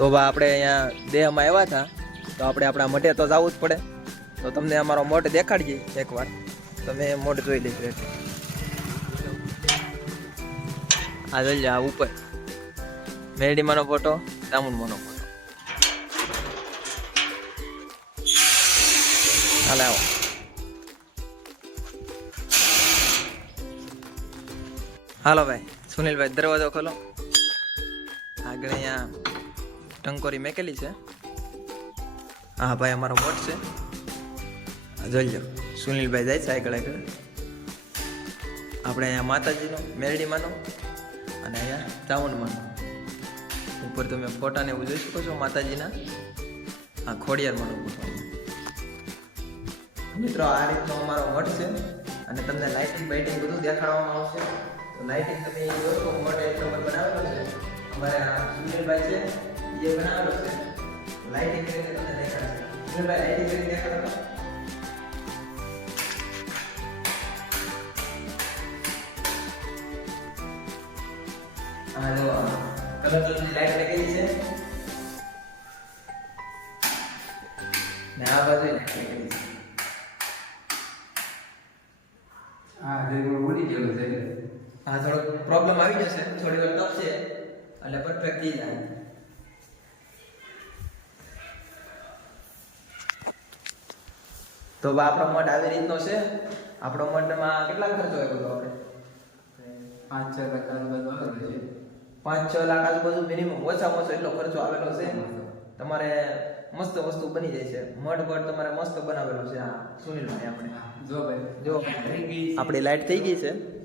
તો બા આપણે અહીંયા દેહમાં આવ્યા હતા. તો આપણે આપણા મઢે તો જવું જ પડે. તો તમને અમારો મોઢ દેખાડીએ એકવાર. તમે મોઢ જોઈ લેજો એટલે. આ જોઈ આ ઉપર. મેરડીમાંનો ફોટો ચામુંડમાંનો ફોટો. હાલે, આવો. હાલો ભાઈ, સુનિલભાઈ, દરવાજો ખોલો. આગળ અહીંયા ટંકોરી મેકેલી છે. હા, ભાઈ, અમારો મોટ છે. જોઈ લો સુનિલભાઈ જાય છે આગળ આપણે અહીંયા માતાજીનો, મેરડીમાંનો અને અહીંયા ચાવંડમાંનો ઉપર તમે ફોટાને એવું જોઈ શકો છો માતાજીના. આ ખોડિયારમાંનો ફોટો મિત્રો, આ રીતનો અમારો મઠ છે અને તમને લાઇટિંગ બાઇટિંગ બધું દેખાડવામાં આવશે. તો લાઇટિંગ તમે જોશો, મઠ એક નંબર બનાવેલો છે. અમારે સુનિલભાઈ છે. એ બનાવેલો છે લાઇટિંગ કરીને તમને દેખાડશે સુનિલભાઈ લાઇટિંગ કરીને દેખાડો આ જો કલર કલરની લાઇટ લગેલી છે ને આ બાજુ લાઇટ લગેલી છે હા રેગુલર ઉડી ગયેલું છે હા થોડો પ્રોબ્લેમ આવી જશે થોડી વાર તપશે એટલે પરફેક્ટ થઈ જાય તો આપણો મઠ આવી રીતનો છે. આપણો મઠમાં કેટલા ખર્ચો આવ્યો હતો આપણે? પાંચ છ લાખ આજુબાજુ પાંચ છ લાખ આજુબાજુ મિનિમમ ઓછામાં ઓછો એટલો ખર્ચો આવેલો છે. તમારે મસ્ત વસ્તુ બની જાય છે. મઠ બટ તમારે મસ્ત બનાવેલો છે. હા સુનિલભાઈ આપણે. જો ભાઈ. જો. આપણી લાઈટ થઈ ગઈ છે.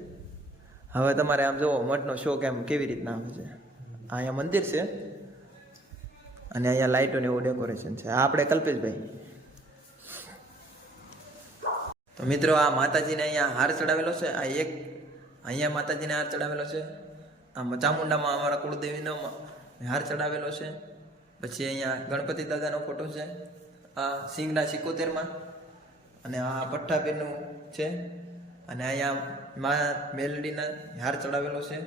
હવે તમારે આમ જુઓ મઠનો શો કેમ કેવી રીતના આવે છે. આ અહીંયા મંદિર છે. અને અહીંયા લાઇટો ને એવું ડેકોરેશન છે. આ આપણે કલ્પેશભાઈ. તો મિત્રો આ માતાજીને અહીંયા હાર ચડાવેલો છે. આ એક અહીંયા માતાજીને હાર ચડાવેલો છે. આ ચામુંડામાં અમારા કુળદેવીનો હાર ચડાવેલો છે. પછી અહીંયા ગણપતિ દાદાનો ફોટો છે. આ સિંગના સિકોતેરમાં અને આ પઠ્ઠાપીરનું છે. અને અહીંયા મા મેલડીના હાર ચડાવેલો છે.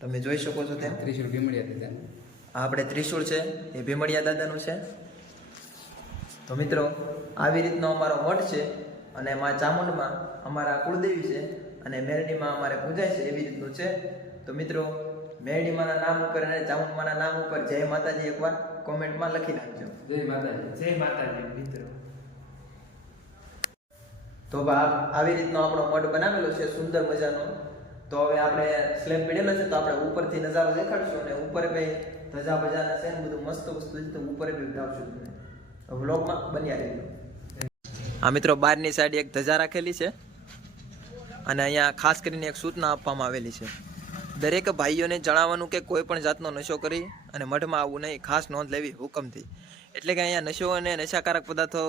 તમે જોઈ શકો છો તેમ. ત્રીસ ભીમડિયા દાદા આ આપણે ત્રિશુળ છે. એ ભીમડિયા દાદાનું છે. તો મિત્રો આવી રીતનો અમારો મઠ છે. અને મા ચામુંડમાં અમારા કુળદેવી છે અને મેરડીમાં અમારે પૂજાય છે એવી રીતનું છે. તો મિત્રો મેરડીમાના નામ ઉપર અને ચામુંડમાના નામ ઉપર જય માતાજી એકવાર કોમેન્ટમાં લખી નાખજો. જય માતાજી. જય માતાજી મિત્રો. તો બા આવી રીતનો આપણો મઠ બનાવેલો છે સુંદર મજાનો. તો હવે આપણે સ્લેબ પીડેલો છે તો આપણે ઉપરથી નજારો દેખાડશું અને ઉપર કઈ ધજા બજાના છે ને બધું મસ્ત વસ્તુ છે તો ઉપર બી ઉઠાવશું તમને. વ્લોગમાં બન્યા રહેજો. આ મિત્રો, બહારની સાઈડ એક ધજા રાખેલી છે અને અહીંયા ખાસ કરીને એક સૂચના આપવામાં આવેલી છે. દરેક ભાઈઓને જણાવવાનું કે કોઈ પણ જાતનો નશો કરી અને મઠમાં આવવું નહીં, ખાસ નોંધ લેવી હુકમથી. એટલે કે અહીંયા નશો અને નશાકારક પદાર્થો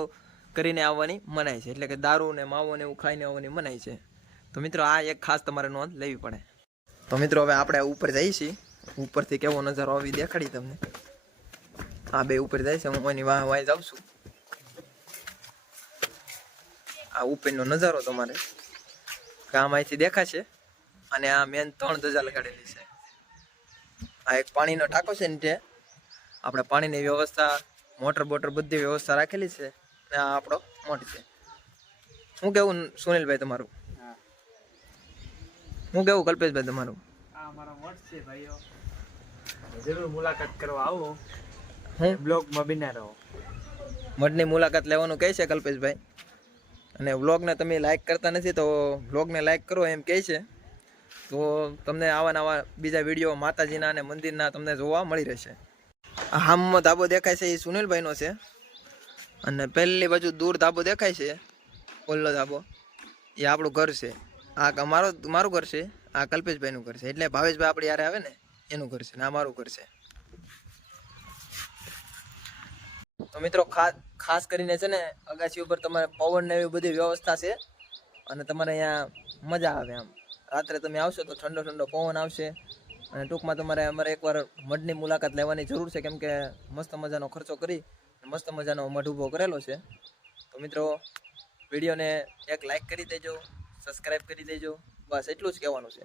કરીને આવવાની મનાય છે. એટલે કે દારૂ ને માવો ને એવું ખાઈને આવવાની મનાય છે. તો મિત્રો, આ એક ખાસ તમારે નોંધ લેવી પડે. તો મિત્રો, હવે આપણે ઉપર જઈએ છીએ ઉપરથી કેવો નજારો આવી દેખાડી તમને. આ બે ઉપર જાય છે, હું એની વાહ વાહ જાઉં છું. આ ઉપરનો નજારો તમારે. ગામ અહીંથી દેખાશે અને આ મેન ત્રણ ધજા લગાડેલી છે. આ એક પાણીનો ટાંકો છે ને તે. આપણે પાણીની વ્યવસ્થા મોટર બોટર બધી વ્યવસ્થા રાખેલી છે. ને આ આપણો મોટ છે. હું કેવું સુનિલભાઈ તમારું? હા. કેવું કલ્પેશભાઈ તમારું? આ અમારો મઠ છે ભાઈઓ. જરૂર મુલાકાત કરવા આવો. હું? બ્લોગમાં બિના રહો. મઠની મુલાકાત લેવાનું કહે છે કલ્પેશભાઈ? અને વ્લોગને તમે લાઇક કરતા નથી તો વ્લોગને લાઇક કરો એમ કહે છે. તો તમને આવા નવા બીજા વીડિયો માતાજીના અને મંદિરના તમને જોવા મળી રહેશે. હામમાં ધાબો દેખાય છે એ સુનિલભાઈનો છે. અને પહેલી બાજુ દૂર ધાબો દેખાય છે, ઓલ્લો ધાબો. એ આપણું ઘર છે. આ અમારો મારું ઘર છે, આ કલ્પેશભાઈનું ઘર છે. એટલે ભાવેશભાઈ આપણે યારે આવે ને, એનું ઘર છે ને આ મારું ઘર છે. તો મિત્રો ખાસ કરીને છે ને અગાસી ઉપર તમારે પવન ને એવી બધી વ્યવસ્થા છે અને તમારે અહીંયા મજા આવે આમ. રાત્રે તમે આવશો તો ઠંડો ઠંડો પવન આવશે અને ટૂંકમાં તમારે અમારે એકવાર મઢની મુલાકાત લેવાની જરૂર છે કેમ કે મસ્ત મજાનો ખર્ચો કરી મસ્ત મજાનો મઢ ઊભો કરેલો છે. તો મિત્રો, વિડીયોને એક લાઈક કરી દેજો સબસ્ક્રાઈબ કરી દેજો. બસ એટલું જ કહેવાનું છે.